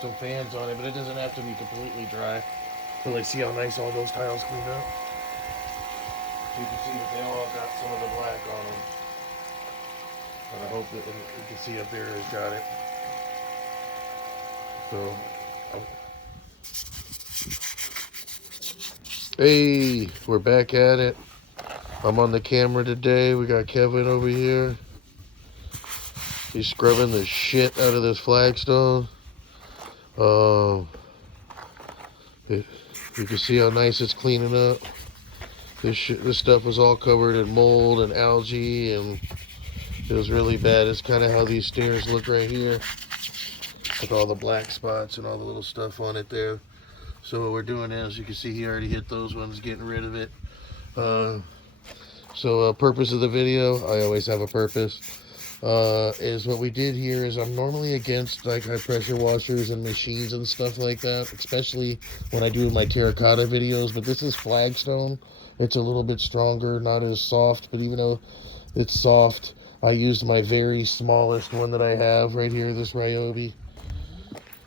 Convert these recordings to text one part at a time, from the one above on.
put some fans on it, but it doesn't have to be completely dry. But like, see how nice all those tiles cleaned up? So you can see that they all got some of the black on them. And I hope that you can see up there it's got it. So, hey, we're back at it. I'm on the camera today. We got Kevin over here. He's scrubbing the shit out of this flagstone. You can see how nice it's cleaning up. This stuff was all covered in mold and algae, and it was really bad. It's kind of how these stairs look right here, with all the black spots and all the little stuff on it there. So what we're doing is, you can see he already hit those ones, getting rid of it. Purpose of the video, I always have a purpose, is what we did here is I'm normally against like high pressure washers and machines and stuff like that, especially when I do my terracotta videos, but this is flagstone. It's a little bit stronger, not as soft, but even though it's soft, I used my very smallest one that I have right here, this Ryobi.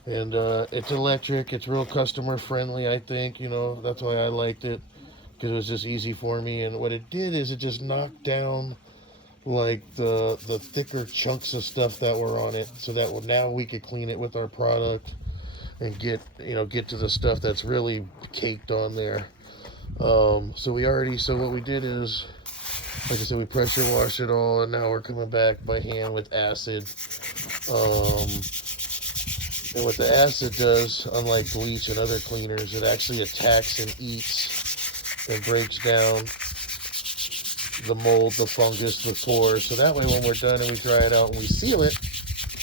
And it's electric, it's real customer friendly, I think, you know, that's why I liked it, because it was just easy for me. And what it did is it just knocked down like the thicker chunks of stuff that were on it, so that now we could clean it with our product and get to the stuff that's really caked on there. So what we did is, like I said, we pressure washed it all, and now we're coming back by hand with acid. And what the acid does, unlike bleach and other cleaners, it actually attacks and eats and breaks down the mold, the fungus, the pores. So that way when we're done and we dry it out and we seal it,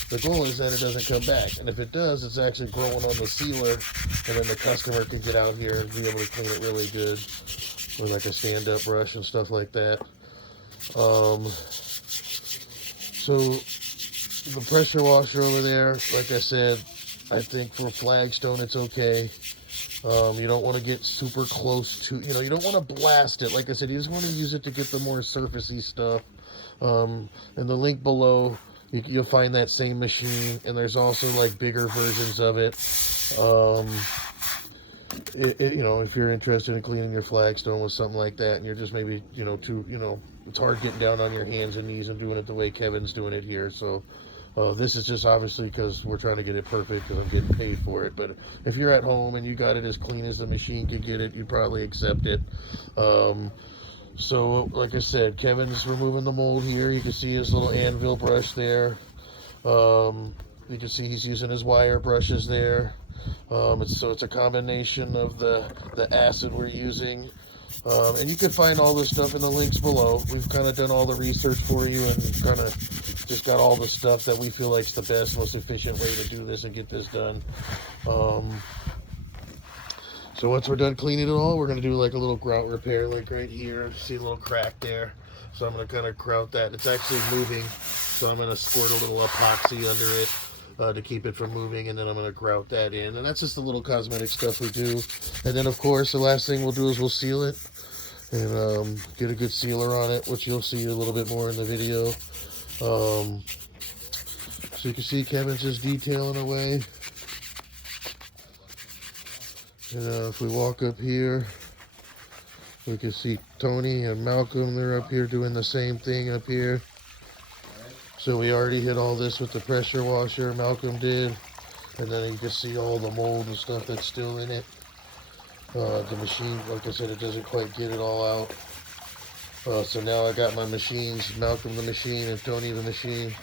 the goal is that it doesn't come back. And if it does, it's actually growing on the sealer, and then the customer can get out here and be able to clean it really good with like a stand-up brush and stuff like that. So the pressure washer over there, like I said, I think for flagstone it's okay. You don't want to get super close to, you don't want to blast it. Like I said, you just want to use it to get the more surfacey stuff. In the link below, you'll find that same machine, and there's also like bigger versions of it. If you're interested in cleaning your flagstone with something like that, and you're just maybe, it's hard getting down on your hands and knees and doing it the way Kevin's doing it here. So this is just obviously because we're trying to get it perfect because I'm getting paid for it. But if you're at home and you got it as clean as the machine can get it, you'd probably accept it. So like I said, Kevin's removing the mold here. You can see his little anvil brush there. You can see he's using his wire brushes there. It's a combination of the acid we're using. And you can find all this stuff in the links below. We've kind of done all the research for you and kind of just got all the stuff that we feel like is the best, most efficient way to do this and get this done. So once we're done cleaning it all, we're going to do like a little grout repair, like right here. See a little crack there? So I'm going to kind of grout that. It's actually moving, so I'm going to squirt a little epoxy under it to keep it from moving, and then I'm going to grout that in. And that's just the little cosmetic stuff we do. And then, of course, the last thing we'll do is we'll seal it and get a good sealer on it, which you'll see a little bit more in the video. So you can see Kevin's just detailing away. And if we walk up here, we can see Tony and Malcolm. They're up here doing the same thing up here. So we already hit all this with the pressure washer, Malcolm did. And then you can see all the mold and stuff that's still in it. The machine, like I said, it doesn't quite get it all out. So now I got my machines, Malcolm the machine and Tony the machine,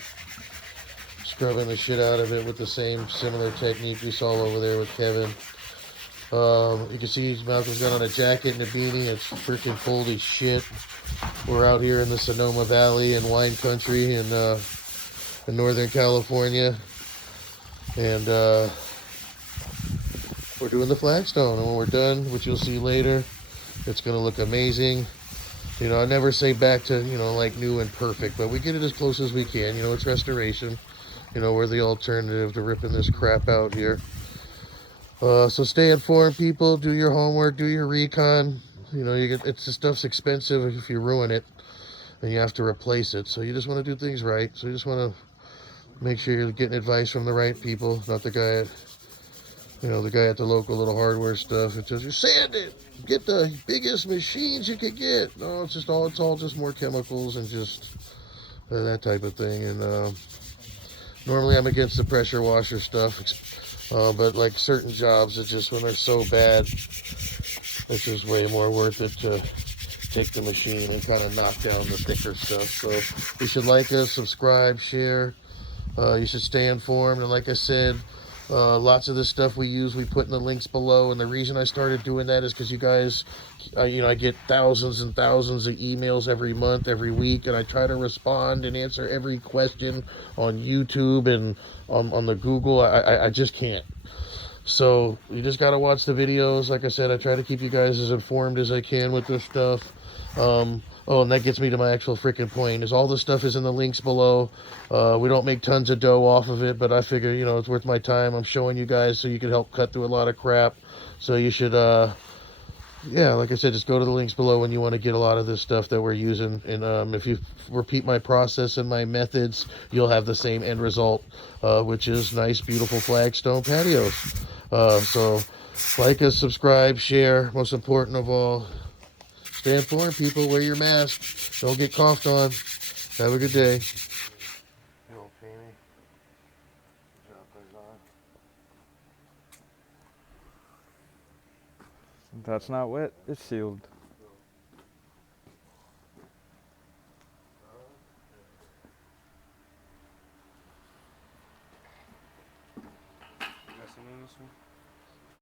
scrubbing the shit out of it with the same similar technique we saw over there with Kevin. You can see Malcolm's got on a jacket and a beanie. It's freaking cold as shit. We're out here in the Sonoma Valley in wine country in Northern California, and we're doing the flagstone. And when we're done, which you'll see later, it's gonna look amazing. I never say back to like new and perfect, but we get it as close as we can. It's restoration. We're the alternative to ripping this crap out here. So stay informed, people. Do your homework, do your recon. The stuff's expensive if you ruin it and you have to replace it. So you just want to do things right. So you just want to make sure you're getting advice from the right people, not the guy You know, the guy at the local little hardware stuff, it says, you sand it, get the biggest machines you could get. No, it's all just more chemicals and just that type of thing. And normally I'm against the pressure washer stuff, but like certain jobs, it's just when they're so bad, it's just way more worth it to take the machine and kind of knock down the thicker stuff. So you should like us, subscribe, share. You should stay informed. And like I said, lots of the stuff we use, we put in the links below. And the reason I started doing that is because you guys, I get thousands and thousands of emails every month, every week, and I try to respond and answer every question on YouTube and on the Google. I just can't. So you just got to watch the videos. Like I said, I try to keep you guys as informed as I can with this stuff. Oh, and that gets me to my actual freaking point, is all this stuff is in the links below. We don't make tons of dough off of it, but I figure, it's worth my time. I'm showing you guys so you can help cut through a lot of crap. So you should, yeah, like I said, just go to the links below when you want to get a lot of this stuff that we're using. And if you repeat my process and my methods, you'll have the same end result, which is nice, beautiful flagstone patios. So like us, subscribe, share. Most important of all, stay informed, people. Wear your mask. Don't get coughed on. Have a good day. That's not wet, it's sealed.